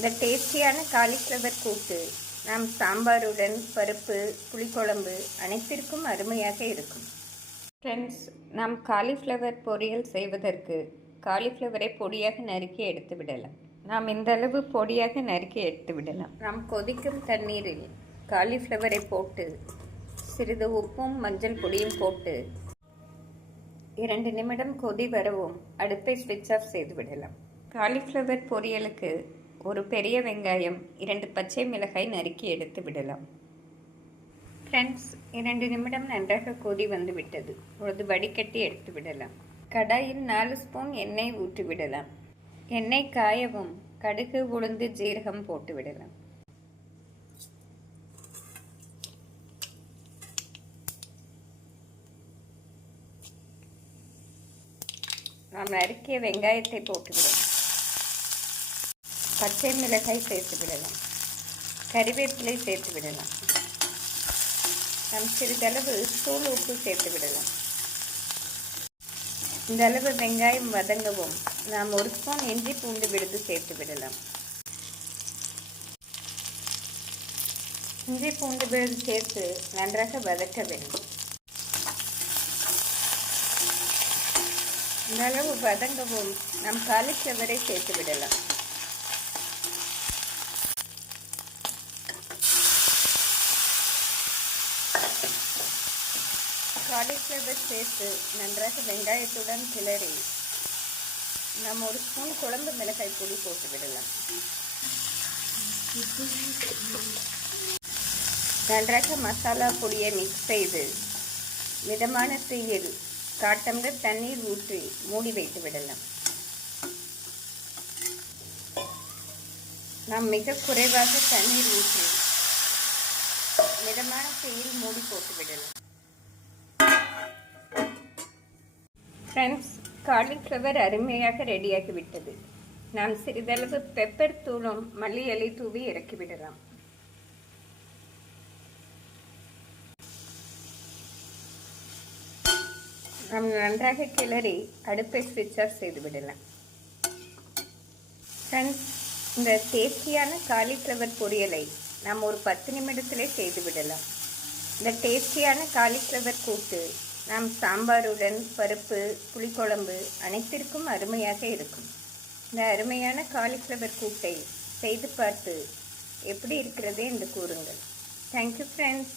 இந்த டேஸ்டியான காலிஃப்ளவர் கூட்டு நாம் சாம்பாருடன் பருப்பு புளிக்குழம்பு அனைத்திற்கும் அருமையாக இருக்கும். ஃப்ரெண்ட்ஸ் நாம் காலிஃப்ளவர் பொரியல் செய்வதற்கு காலிஃப்ளவரை பொடியாக நறுக்கி எடுத்து விடலாம். நாம் இந்த அளவு பொடியாக நறுக்கி எடுத்து விடலாம். நாம் கொதிக்கும் தண்ணீரில் காலிஃப்ளவரை போட்டு சிறிது உப்பும் மஞ்சள் பொடியும் போட்டு இரண்டு நிமிடம் கொதி வரவும் அடுப்பை ஸ்விட்ச் ஆஃப் செய்து விடலாம். காலிஃப்ளவர் பொரியலுக்கு ஒரு பெரிய வெங்காயம் இரண்டு பச்சை மிளகாய் நறுக்கி எடுத்து விடலாம். ஃப்ரெண்ட்ஸ் இரண்டு நிமிடம் நன்றாக கொதி வந்து விட்டது பொழுது வடிகட்டி எடுத்து விடலாம். கடாயில் நாலு ஸ்பூன் எண்ணெய் ஊற்றி விடலாம். எண்ணெய் காயவும் கடுகு உளுந்து ஜீரகம் போட்டு விடலாம். நாம் நறுக்கிய வெங்காயத்தை போட்டுவிடலாம் பச்சை மிளகாய் சேர்த்து விடலாம். கறிவேப்பிலை சேர்த்து விடலாம். நாம் சிறிதளவு தூள் உப்பு சேர்த்து விடலாம். இந்த அளவு வெங்காயம் வதங்கவும் நாம் ஒரு ஸ்பூன் இஞ்சி பூண்டு விழுது சேர்த்து விடலாம். இஞ்சி பூண்டு விழுது சேர்த்து நன்றாக வதக்க வேண்டும். இந்த அளவு வதங்கவும் நாம் காலிஃப்ளவரை சேர்த்து விடலாம். காலிஃப்ளவர் சேர்த்து நன்றாக வெங்காயத்துடன் கிளறி நாம் ஒரு ஸ்பூன் குழம்பு மிளகாய் பொடி போட்டு விடலாம். நன்றாக மசாலா பொடியை மிக்ஸ் செய்து மிதமான தீயில் காட்டம்பர் தண்ணீர் ஊற்றி மூடி வைத்து விடலாம். நாம் மிக குறைவாக தண்ணீர் ஊற்றி மிதமான தீயில் மூடி போட்டு விடலாம். ஃப்ரெண்ட்ஸ் காலிஃப்ளவர் அருமையாக ரெடியாகி விட்டது நாம் சிறிதளவு பெப்பர் தூளும் மல்லி இலை தூவி இறக்கிவிடலாம். நாம் நன்றாக கிளறி அடுப்பை ஸ்விட்ச் ஆஃப் செய்து விடலாம். ஃப்ரெண்ட்ஸ் இந்த டேஸ்டியான காலிஃப்ளவர் பொரியலை நாம் ஒரு பத்து நிமிடத்திலே செய்து விடலாம். இந்த டேஸ்டியான காலிஃப்ளவர் கூட்டு நாம் சாம்பாருடன் பருப்பு புளிக்குழம்பு அனைத்திற்கும் அருமையாக இருக்கும். இந்த அருமையான காலிஃப்ளவர் கூட்டை செய்து பார்த்து எப்படி இருக்கிறது என்று கூறுங்கள். Thank you friends